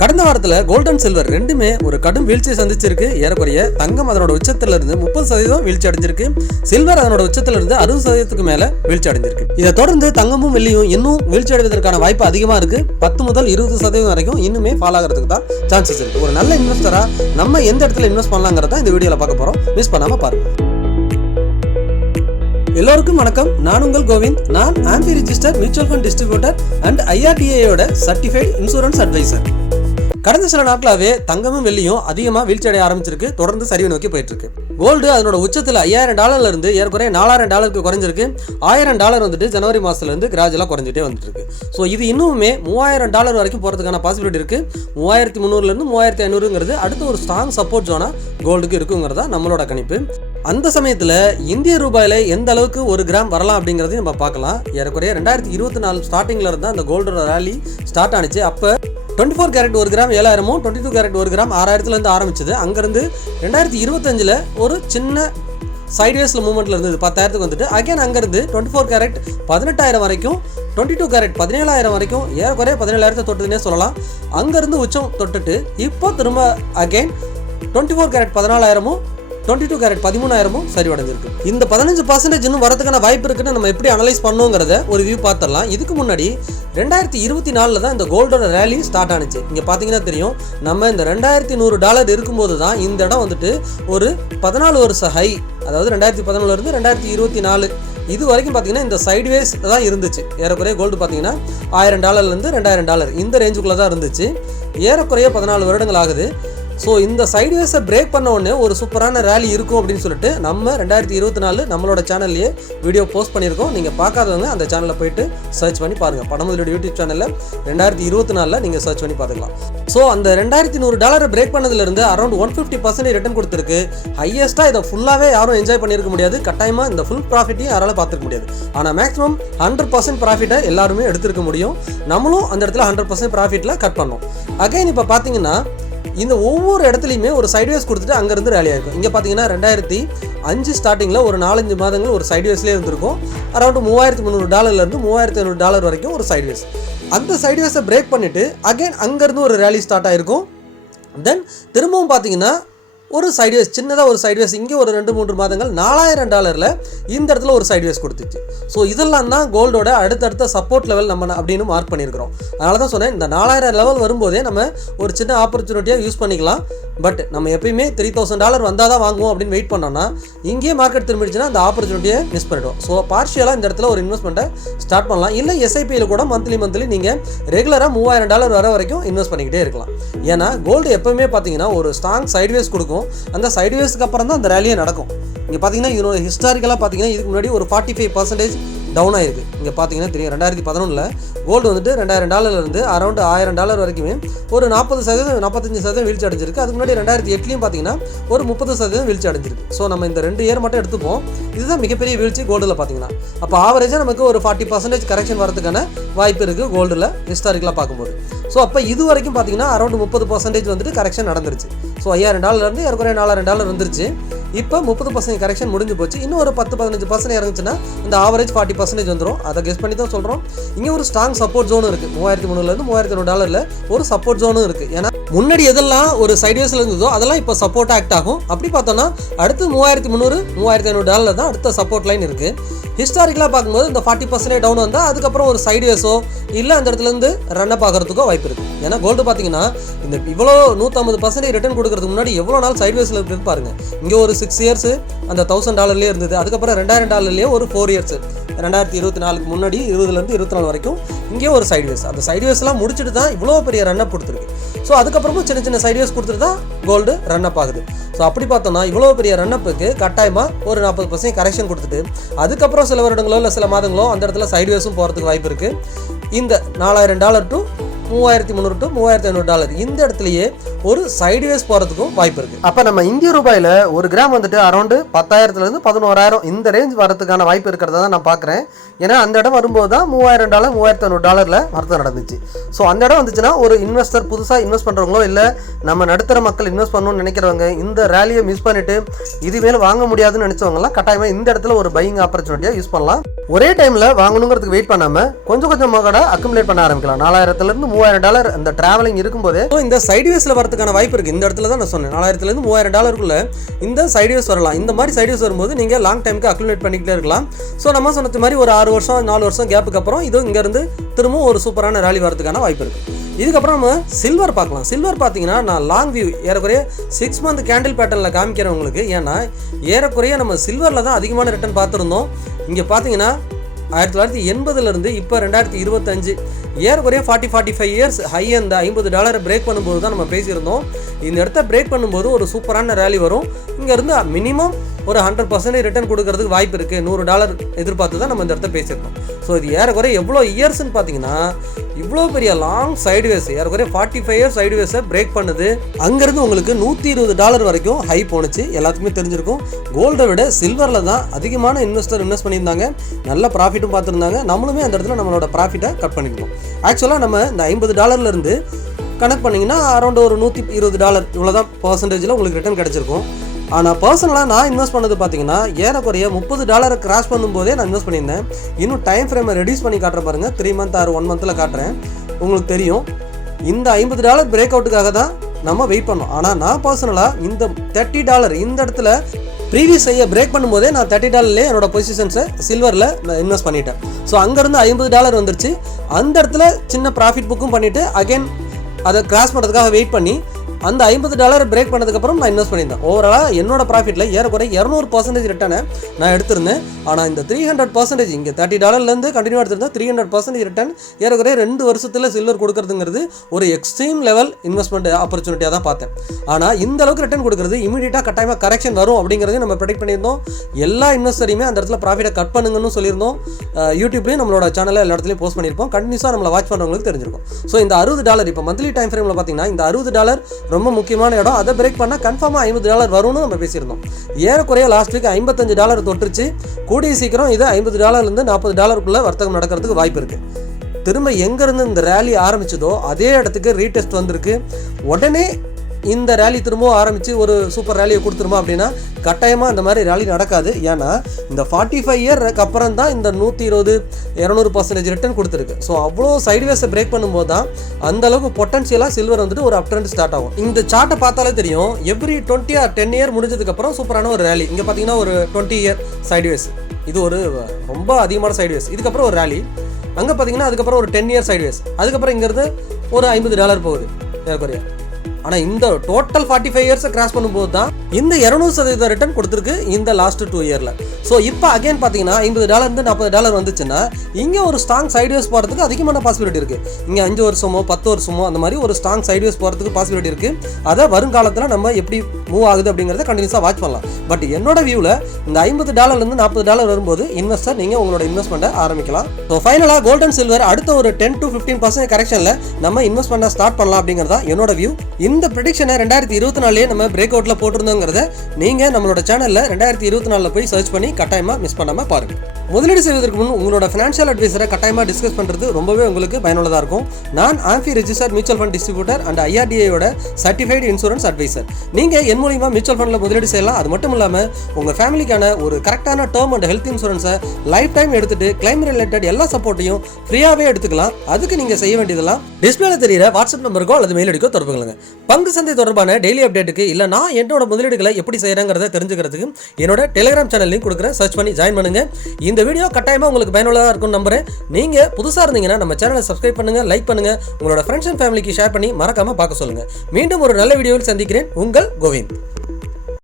கடந்த வாரத்தில் gold and silver ரெண்டுமே ஒரு கடும் வீழ்ச்சியை சந்திச்சிருக்கு. ஏறக்குறைய தங்கம் அதனோட உச்சத்திலிருந்து 30% வீழ்ச்சி அடைஞ்சிருக்கு. சில்வர் அதனோட உச்சத்திலிருந்து 60% மேல வீழ்ச்சி அடைஞ்சிருக்கு. இதை தொடர்ந்து தங்கமும் வெள்ளியும் இன்னும் வீழ்ச்சி அடைவதற்கான வாய்ப்பு அதிகமா இருக்கு. 10 முதல் 20% வரைக்கும் இன்னுமே ஃபால் ஆகிறதுக்கு தான் சான்சஸ் இருக்கு. ஒரு நல்ல இன்வெஸ்டரா நம்ம எந்த இடத்துல இன்வெஸ்ட் பண்ணலாங்கிறத இந்த வீடியோல பார்க்க போறோம். மிஸ் பண்ணாம பாருங்க. எல்லோருக்கும் வணக்கம். நான் உங்கள் கோவிந்த். நான் AMFI register mutual fund distributor and ஐஆர்டிஏயோட சர்டிஃபைட் இன்சூரன்ஸ் அட்வைசர். கடந்த சில நாட்களாகவே தங்கமும் வெள்ளியும் அதிகமாக வீழ்ச்சி அடைய ஆரம்பிச்சிருக்கு. தொடர்ந்து சரிவு நோக்கி போயிட்டு இருக்கு. கோல்டு அதனோட உச்சத்தில் $5000 இருந்து ஏற்குறைய $4000 குறைஞ்சிருக்கு. $1000 வந்துட்டு ஜனவரி மாசத்துல இருந்து கிராஜுவலாக குறைஞ்சிட்டே வந்துட்டு இருக்கு. ஸோ இது இன்னுமே $3000 வரைக்கும் போகிறதுக்கான பாசிபிலிட்டி இருக்கு. 3300 இருந்து 3500ங்கிறது அடுத்த ஒரு ஸ்ட்ராங் சப்போர்ட் ஜோனா கோல்டுக்கு இருக்குங்கிறதா நம்மளோட கணிப்பு. அந்த சமயத்தில் இந்திய ரூபாயில எந்த அளவுக்கு ஒரு கிராம் வரலாம் அப்படிங்கிறதையும் நம்ம பார்க்கலாம். ஏறக்குறைய 2024 ஸ்டார்டிங்ல இருந்தால் அந்த கோல்டோட ரேலி ஸ்டார்ட் ஆனிச்சு. அப்போ 24 கேரட் 1 கிராம் 7000, 22 கேரட் 1 கிராம் 6000 ஆரம்பிச்சது. அங்கிருந்து 2025 ஒரு சின்ன சைட்வேஸ்ல மூவ்மெண்ட்ல இருந்தது 10,000 வந்துட்டு அகைன் அங்கிருந்து 24 கேரட் 18,000 வரைக்கும், 22 கேரட் 17,000 வரைக்கும் ஏறக்குறைய 17,000 தொட்டுதுன்னே சொல்லலாம். அங்கிருந்து உச்சம் தொட்டுட்டு இப்போ திரும்ப அகைன் 24 கேரட் 14,000, 22 கேரட் 13,000 சரிவடைஞ்சிருக்கு. இந்த 15% இன்னும் வரதுக்கான வாய்ப்பு இருக்குன்னு நம்ம எப்படி அனலைஸ் பண்ணுங்கிறத ஒரு வியூ பார்த்துடலாம். இதுக்கு முன்னாடி 2024 தான் இந்த கோல்டோட ரேலி ஸ்டார்ட் ஆனிச்சு. இங்கே பார்த்தீங்கன்னா தெரியும், நம்ம இந்த $2100 இருக்கும்போது தான் இந்த இடம் வந்துட்டு ஒரு 14 வருஷ ஹை, அதாவது 2014 இருந்து 2024 இது வரைக்கும் பார்த்தீங்கன்னா இந்த சைட்வேஸ் தான் இருந்துச்சு. ஏறக்குறைய கோல்டு பார்த்தீங்கன்னா $1000 இருந்து $2000 இந்த ரேஞ்சுக்குள்ளே தான் இருந்துச்சு. ஏறக்குறைய 14 வருடங்கள் ஆகுது. ஸோ இந்த சைட்வேஸை பிரேக் பண்ண உடனே ஒரு சூப்பரான ரேலி இருக்கும் அப்படின்னு சொல்லிட்டு நம்ம 2024 நம்மளோட சேனல்லையே வீடியோ போஸ்ட் பண்ணியிருக்கோம். நீங்கள் பார்க்காதவங்க அந்த சேனலில் போயிட்டு சர்ச் பண்ணி பாருங்கள். படமுதலோட யூடியூப் சேனலில் 2024 நீங்கள் சர்ச் பண்ணி பார்த்துக்கலாம். ஸோ அந்த $2100 பிரேக் பண்ணதுலேருந்து அரௌண்ட் 150% ரிட்டர்ன் கொடுத்துருக்கு. ஹையஸ்ட்டாக இதை ஃபுல்லாகவே யாரும் என்ஜாய் பண்ணியிருக்க முடியாது. கட்டாயமாக இந்த ஃபுல் ப்ராஃபிட்டையும் யாராலும் பார்த்துருக்க முடியாது. ஆனால் மேக்ஸிமம் 100% ப்ராஃபிட்டை எல்லாருமே எடுத்துருக்க முடியும். நம்மளும் அந்த இடத்துல 100% ப்ராஃபிட்டில் கட் பண்ணோம். அகைன் இப்போ பார்த்தீங்கன்னா இந்த ஒவ்வொரு இடத்துலையுமே ஒரு சைட்வேஸ் கொடுத்துட்டு அங்கேருந்து ரேலி ஆயிருக்கும். இங்கே பார்த்தீங்கன்னா 2005 ஸ்டார்டிங்கில் ஒரு 4-5 மாதங்கள் ஒரு சைட்வேஸ்லேயே இருந்திருக்கும். அரௌண்ட் $3,300 $3,500 வரைக்கும் ஒரு சைட்வேஸ். அந்த சைட்வேஸை பிரேக் பண்ணிவிட்டு அகைன் அங்கேருந்து ஒரு ரேலி ஸ்டார்ட் ஆகிருக்கும். தென் திரும்பவும் பார்த்தீங்கன்னா ஒரு சைட்வேஸ், சின்னதாக ஒரு சைட்வேஸ் இங்கே ஒரு 2-3 மாதங்கள் $4,000 இந்த இடத்துல ஒரு சைட்வேஸ் கொடுத்துச்சு. ஸோ இதெல்லாம் தான் கோல்டோட அடுத்தடுத்த சப்போர்ட் லெவல் நம்ம அப்படின்னு மார்க் பண்ணியிருக்கிறோம். அதனால தான் சொன்னேன், இந்த 4000 லெவல் வரும்போதே நம்ம ஒரு சின்ன ஆப்பர்ச்சுனிட்டியாக யூஸ் பண்ணிக்கலாம். பட் நம்ம எப்பயுமே $3,000 வந்தால் தான் வாங்குவோம் அப்படின்னு வெயிட் பண்ணோம்னா இங்கேயே மார்க்கெட் திரும்பிடுச்சுன்னா அந்த ஆப்பர்ச்சுனிட்டியை மிஸ் பண்ணிவிடும். ஸோ பார்ஷியலாக இந்த இடத்துல ஒரு இன்வெஸ்ட்மெண்ட்டை ஸ்டார்ட் பண்ணலாம். இல்லை எஸ்ஐபியில் கூட மந்த்லி நீங்கள் ரெகுலராக $3,000 வர வரைக்கும் இன்வெஸ்ட் பண்ணிக்கிட்டே இருக்கலாம். ஏன்னா கோல்டு எப்பவுமே பார்த்தீங்கன்னா ஒரு ஸ்ட்ராங் சைட்வேஸ் கொடுக்கும். அந்த சைட்வேஸ்க்கு அப்புறம் தான் அந்த ரேலியே நடக்கும். இங்கே பார்த்தீங்கன்னா இதோட ஹிஸ்டாரிக்கலாக பார்த்தீங்கன்னா இதுக்கு முன்னாடி ஒரு 45% டவுன் ஆயிருக்கு. இங்கே பார்த்தீங்கன்னா தெரியும், 2011 கோல்டு வந்துட்டு $2,000 இருந்து அரௌண்ட் $1,000 வரைக்குமே ஒரு 40% 45% வீழ்ச்சி அடைஞ்சிருக்கு. அதுக்கு முன்னாடி 2008 பார்த்தீங்கன்னா ஒரு 30% வீழ்ச்சி அடைஞ்சிருக்கு. ஸோ நம்ம இந்த 2 இயர் மட்டும் எடுத்துப்போம். இதுதான் மிகப்பெரிய வீழ்ச்சி கோல்டில் பார்த்தீங்கன்னா. அப்போ ஆவரேஜாக நமக்கு ஒரு 40% கரெக்ஷன் வரதுக்கான வாய்ப்பு இருக்குது கோல்டில் ஹிஸ்டாரிக்கலாக பார்க்கும்போது. ஸோ அப்போ இது வரைக்கும் பார்த்தீங்கன்னா அரௌண்ட் 30% வந்துட்டு கரெக்ஷன் நடந்துருச்சு. ஸோ $5,000 இருந்து ஏற்கனவே $4,000 வந்துருச்சு. இப்போ 30% கரெக்ஷன் முடிஞ்சு போச்சு. இன்னும் ஒரு 10-15% இறங்குச்சுன்னா இந்த ஆவரேஜ் 40% வந்துடும். அதை கெஸ் பண்ணி தான் சொல்கிறோம். இங்கே ஒரு ஸ்ட்ராங் சப்போர்ட் ஜோனும் இருக்குது. $3,300 $3,500 ஒரு சப்போர்ட் ஜோனும் இருக்குது. ஏன்னா முன்னாடி எதெல்லாம் ஒரு சைட்வேஸில் இருந்ததோ அதெல்லாம் இப்போ சப்போர்ட் ஆக்ட் ஆகும். அப்படி பார்த்தோன்னா அடுத்து $3,300 $3,500 தான் அடுத்த சப்போர்ட் லைன் இருக்குது. ஹிஸ்டாரிக்கலாக பார்க்கும்போது இந்த 40% டவுன் வந்தால் அதுக்கப்புறம் ஒரு சைட்வேஸோ இல்லை அந்த இடத்துலேருந்து ரன் அப் ஆகிறதுக்கோ வாய்ப்பு இருக்குது. ஏன்னா கோல்டு பார்த்தீங்கன்னா இந்த இவ்வளோ 150% ரிட்டர்ன் கொடுக்கறதுக்கு முன்னாடி எவ்வளோ நாள் சைட்வேஸில் இருக்குது பாருங்கள். இங்கே ஒரு 6 இயர்ஸ் அந்த $1,000 இருந்தது. அதுக்கப்புறம் $2,000 ஒரு 4 இயர்ஸ் 2024 முன்னாடி 20-லேருந்து 24 வரைக்கும் இங்கே ஒரு சைட்வேஸ். அந்த சைட்வேஸ்லாம் முடிச்சுட்டு தான் இவ்வளோ பெரிய ரன் அப் கொடுத்துருக்கு. ஸோ அதுக்கப்புறமும் சின்ன சின்ன சைட்வேஸ் கொடுத்துட்டு தான் கோல்டு ரன் அப் ஆகுது. ஸோ அப்படி பார்த்தோம்னா இவ்வளோ பெரிய ரன் அப்புக்கு கட்டாயமாக ஒரு 40% கரெக்ஷன் கொடுத்துட்டு அதுக்கப்புறம் சில வருடங்களோ இல்லை சில மாதங்களோ அந்த இடத்துல சைட்வேஸும் போகிறதுக்கு வாய்ப்பு இருக்குது. இந்த $4,000 to $3,300 to $3,500 இந்த இடத்துலையே ஒரு சைடுவேஸ் போகிறதுக்கும் வாய்ப்பு இருக்குது. அப்போ நம்ம இந்திய ரூபாயில் ஒரு கிராம் வந்துட்டு அரௌண்டு 10,000 11,000 இந்த ரேஞ்ச் வரதுக்கான வாய்ப்பு இருக்கிறத தான் நான் பார்க்குறேன். ஏன்னா அந்த இடம் வரும்போது தான் $3,000 $3,500 வர்த்தகம் நடந்துச்சு. ஸோ அந்த இடம் வந்துச்சுன்னா ஒரு இன்வெஸ்டர் புதுசாக இன்வெஸ்ட் பண்ணுறவங்களோ இல்லை நம்ம நடுத்தர மக்கள் இன்வெஸ்ட் பண்ணணும்னு நினைக்கிறவங்க இந்த ரேலியை மிஸ் பண்ணிவிட்டு இதுமேலே வாங்க முடியாதுன்னு நினச்சவங்கலாம் கட்டாயமாக இந்த இடத்துல ஒரு பையிங் ஆப்பர்ச்சுனிட்டியாக யூஸ் பண்ணலாம். ஒரே டைமில் வாங்கணுங்கிறதுக்கு வெயிட் பண்ணாமல் கொஞ்சம் கொஞ்சமாக கூட அக்குமுலேட் பண்ண ஆரம்பிக்கலாம். $4,000 $3,000 அந்த டிராவலிங் இருக்கும்போதே இந்த சைட்வேஸில் வரதுக்கான வாய்ப்பு இருக்குது. இந்த இடத்துல தான் நான் சொன்னேன் $4,000 $3,000 இந்த சைட்வேஸ் வரலாம். இந்த மாதிரி சைட்வேஸ் வரும்போது நீங்கள் லாங் டைமுக்கு அக்குமுலேட் பண்ணிக்கிட்டே இருக்கலாம். ஸோ நம்ம சொன்னது மாதிரி ஒரு 6 வருஷம் 4 வருஷம் கேப்புக்கு அப்புறம் இது இங்கேருந்து திரும்பவும் ஒரு சூப்பரான ரேலி வரதுக்கான வாய்ப்பு இருக்குது. இதுக்கப்புறம் நம்ம சில்வர் பார்க்கலாம். சில்வர் பார்த்தீங்கன்னா நான் லாங் வியூ ஏறக்குறைய 6 மந்த் கேண்டில் பேட்டர்னில் காமிக்கிறேன் உங்களுக்கு. ஏன்னா ஏறக்குறைய நம்ம சில்வரில் தான் அதிகமான ரிட்டர்ன் பார்த்துருந்தோம். இங்கே பார்த்தீங்கன்னா 1980 இப்போ 2025 ஏறக்குறைய 40-45 இயர்ஸ் ஹை அந்த $50 பிரேக் பண்ணும்போது தான் நம்ம பேசியிருந்தோம். இந்த இடத்த பிரேக் பண்ணும்போது ஒரு சூப்பரான ரேலி வரும். இங்கேருந்து மினிமம் ஒரு 100% ரிட்டர்ன் கொடுக்கறதுக்கு வாய்ப்பு இருக்குது. $100 எதிர்பார்த்து தான் நம்ம இந்த இடத்த பேசியிருக்கோம். ஸோ இது ஏறக்குறைய எவ்வளோ இயர்ஸ்ன்னு பார்த்தீங்கன்னா இவ்வளோ பெரிய லாங் சைடுவேஸ் ஏறக்குறைய 45 இயர்ஸ் சைடுவேஸை பிரேக் பண்ணுது. அங்கேருந்து உங்களுக்கு $120 வரைக்கும் ஹை போணுச்சு. எல்லாத்துக்குமே தெரிஞ்சிருக்கும். கோல்டை விட சில்வரில் தான் அதிகமான இன்வெஸ்டர் இன்வெஸ்ட் பண்ணியிருந்தாங்க. நல்ல ப்ராஃபிட்டும் பார்த்துருந்தாங்க. நம்மளுமே அந்த இடத்துல நம்மளோட ப்ராஃபிட்டை கட் பண்ணிக்கணும். ஆக்சுவலாக நம்ம இந்த $50 கனெக்ட் பண்ணிங்கன்னா அரௌண்ட் ஒரு $120 இவ்வளோ தான் பர்சன்டேஜில் உங்களுக்கு ரிட்டர்ன் கிடச்சிருக்கும். ஆனால் பர்சனலாக நான் இன்வெஸ்ட் பண்ணது பார்த்தீங்கன்னா ஏறக்குறைய $30 கிராஸ் பண்ணும்போதே நான் இன்வெஸ்ட் பண்ணியிருந்தேன். இன்னும் டைம் ஃப்ரேமை ரெடியூஸ் பண்ணி காட்டுற பாருங்கள். 3 மந்த் ஆர் 1 மந்தில் காட்டுறேன். உங்களுக்கு தெரியும் இந்த $50 பிரேக் அவுட்டுக்காக தான் நம்ம வெயிட் பண்ணோம். ஆனால் நான் பர்சனலாக இந்த $30 இந்த இடத்துல ப்ரீவியஸ் ஐயை பிரேக் பண்ணும்போதே நான் $30 என்னோட பொசிஷன்ஸை சில்வரில் இன்வெஸ்ட் பண்ணிட்டேன். ஸோ அங்கேருந்து $50 வந்துருச்சு. அந்த இடத்துல சின்ன ப்ராஃபிட் புக்கும் பண்ணிவிட்டு அகைன் அதை கிராஸ் பண்ணுறதுக்காக வெயிட் பண்ணி அந்த $50 பிரேக் பண்ணதுக்கப்புறம் நான் இன்வெஸ்ட் பண்ணியிருந்தேன். ஓவராலாக என்னோட ப்ராஃபிட்டில் ஏறக்குறைய 200% ரிட்டர்னை நான் எடுத்திருந்தேன். ஆனால் இந்த 300% இங்கே $30 கண்டினியூ எடுத்திருந்தேன். 300% ரிட்டர்ன் ஏறக்குறைய 2 வருஷத்தில் சில்வர் கொடுக்குறதுங்கிறது ஒரு எக்ஸ்ட்ரீம் லெவல் இன்வெஸ்ட்மெண்ட் ஆப்பர்ச்சுனிட்டியாக தான் பார்த்தேன். ஆனால் இந்த அளவுக்கு ரிட்டர்ன் கொடுக்குறது இமீடியட்டாக கட்டாயமாக கரெக்ஷன் வரும் அப்படிங்கிறதையும் நம்ம ப்ரெடிக்ட் பண்ணியிருந்தோம். எல்லா இன்வெஸ்டரையுமே அந்த இடத்துல ப்ராஃபிட்டை கட் பண்ணுங்கன்னு சொல்லியிருந்தோம். யூடியூப்லேயும் நம்மளோட சேனலில் எல்லா இடத்துலையும் போஸ்ட் பண்ணியிருப்போம். கண்டினியூஸாக நம்மளை வாட்ச் பண்ணுறவங்களுக்கு தெரிஞ்சிருக்கும். ஸோ இந்த $60 இப்போ மந்த்லி டைம் ஃப்ரேமில் பார்த்தீங்கன்னா இந்த $60 ரொம்ப முக்கியமான இடம். அதை பிரேக் பண்ணால் கன்ஃபார்மாக $50 வரும்னு நம்ம பேசியிருந்தோம். ஏறக்குறைய லாஸ்ட் வீக் $55 தொட்டுருச்சு. கூடிய சீக்கிரம் இது $50 $40 வர்த்தகம் நடக்கிறதுக்கு வாய்ப்பு இருக்குது. திரும்ப எங்கேருந்து இந்த ரேலி ஆரம்பிச்சதோ அதே இடத்துக்கு ரீடெஸ்ட் வந்திருக்கு. உடனே இந்த ரேலி திரும்பவும் ஆரம்பித்து ஒரு சூப்பர் ரேலியை கொடுத்துருமா அப்படின்னா கட்டாயமாக இந்த மாதிரி ரேலி நடக்காது. ஏன்னா இந்த 45 இயருக்கு அப்புறம் தான் இந்த 120-200% ரிட்டர்ன் கொடுத்துருக்கு. ஸோ அவ்வளோ சைட்வேஸை பிரேக் பண்ணும்போது தான் அந்தளவுக்கு பொட்டன்ஷியலாக சில்வர் வந்துட்டு ஒரு அப் ட்ரெண்ட் ஸ்டார்ட் ஆகும். இந்த சார்ட்டை பார்த்தாலே தெரியும். எவ்ரி 20 or 10 இயர் முடிஞ்சதுக்கப்புறம் சூப்பரான ஒரு ரேலி. இங்கே பார்த்தீங்கன்னா ஒரு 20 இயர் சைட்வேஸ், இது ஒரு ரொம்ப அதிகமான சைட்வேஸ். இதுக்கப்புறம் ஒரு ரேலி. அங்கே பார்த்தீங்கன்னா அதுக்கப்புறம் ஒரு 10 இயர் சைட்வேஸ். அதுக்கப்புறம் இங்கேருந்து ஒரு $50 போகுது ஏறக்குறைய. ஆனால் இந்த டோட்டல் 45 இயர்ஸை கிராஸ் பண்ணும்போது தான் இந்த 200% ரிட்டர்ன் கொடுத்துருக்கு இந்த லாஸ்ட் 2 இயரில். ஸோ இப்போ அகைன் பார்த்தீங்கன்னா $50 $40 வந்துச்சுன்னா இங்கே ஒரு ஸ்ட்ராங் சைட்வேஸ் போகிறதுக்கு அதிகமான பாசிபிலிட்டி இருக்குது. இங்கே 5 வருஷமோ 10 வருஷமோ அந்த மாதிரி ஒரு ஸ்ட்ராங் சைட்வேஸ் போகிறதுக்கு பாசிபிலிட்டி இருக்குது. அதை வருங்காலத்தில் நம்ம எப்படி மூவ் ஆகுது அப்படிங்கிறத கண்டினியூஸாக வாட்ச் பண்ணலாம். பட் என்னோட வியூவில் இந்த $50 $40 வரும்போது இன்வெஸ்டர் நீங்கள் உங்களோட இன்வெஸ்ட்மெண்ட்டை ஆரம்பிக்கலாம். ஸோ ஃபைனலாக கோல்ட் அண்ட் சில்வர் அடுத்த ஒரு 10-15% கரெக்ஷனில் நம்ம இன்வெஸ்ட் பண்ண ஸ்டார்ட் பண்ணலாம் அப்படிங்கிறதா என்னோட வியூ. இந்த ப்ரெடிக்ஷனை 2024 நம்ம பிரேக் அவுட்டில் போட்டிருந்தோங்கிறத நீங்கள் நம்மளோட சேனலில் 2024 போய் சர்ச் பண்ணி கட்டாயமாக மிஸ் பண்ணாமல் பாருங்கள். முதலீடு செய்வதற்கு முன் உங்களோட ஃபினான்ஷியல் அட்வைசரை கட்டாயமாக டிஸ்கஸ் பண்ணுறது ரொம்பவே உங்களுக்கு பயனுள்ளதாக இருக்கும். நான் AMFI registered mutual fund distributor and IRDAயோட சர்டிஃபைடு இன்சூரன்ஸ் அட்வைசர். நீங்கள் என் மூலியமாக மியூச்சுவல் ஃபண்டில் முதலீடு செய்யலாம். அது மட்டும் இல்லாமல் உங்கள் ஃபேமிலிக்கான ஒரு கரெக்டான டேர்ம் அண்ட் ஹெல்த் இன்சூரன்ஸை லைஃப் டைம் எடுத்துகிட்டு கிளைம் ரிலேட்டட் எல்லா சப்போர்ட்டையும் ஃப்ரீயாகவே எடுத்துக்கலாம். அதுக்கு நீங்கள் செய்ய வேண்டியதெல்லாம் டிஸ்பிளேல தெரியிற வாட்ஸ்அப் நம்பருக்கோ அல்லது மெயில் அடிக்கோ தொடர்பு கொள்ளுங்க. பங்கு சந்தை தொடர்பான டெய்லி அப்டேட்டுக்கு இல்லை நான் என்னோட முதலீடுகளை எப்படி செய்கிறேங்கிறத தெரிஞ்சுக்கிறதுக்கு என்னோட டெலிகிராம் சேனல் லிங்க் கொடுக்குறேன். சர்ச் பண்ணி ஜாயின் பண்ணுங்க. இந்த வீடியோ கட்டாயமாக உங்களுக்கு பயனுள்ளதாக இருக்கும்னு நம்புறேன். நீங்கள் புதுசாக இருந்தீங்கன்னா நம்ம சேனலை சப்ஸ்கிரைப் பண்ணுங்க, லைக் பண்ணுங்க, உங்களோட ஃப்ரெண்ட்ஸ் அண்ட் ஃபேமிலிக்கு ஷேர் பண்ணி மறக்காம பார்க்க சொல்லுங்க. மீண்டும் ஒரு நல்ல வீடியோவில் சந்திக்கிறேன். உங்கள் கோவிந்த்.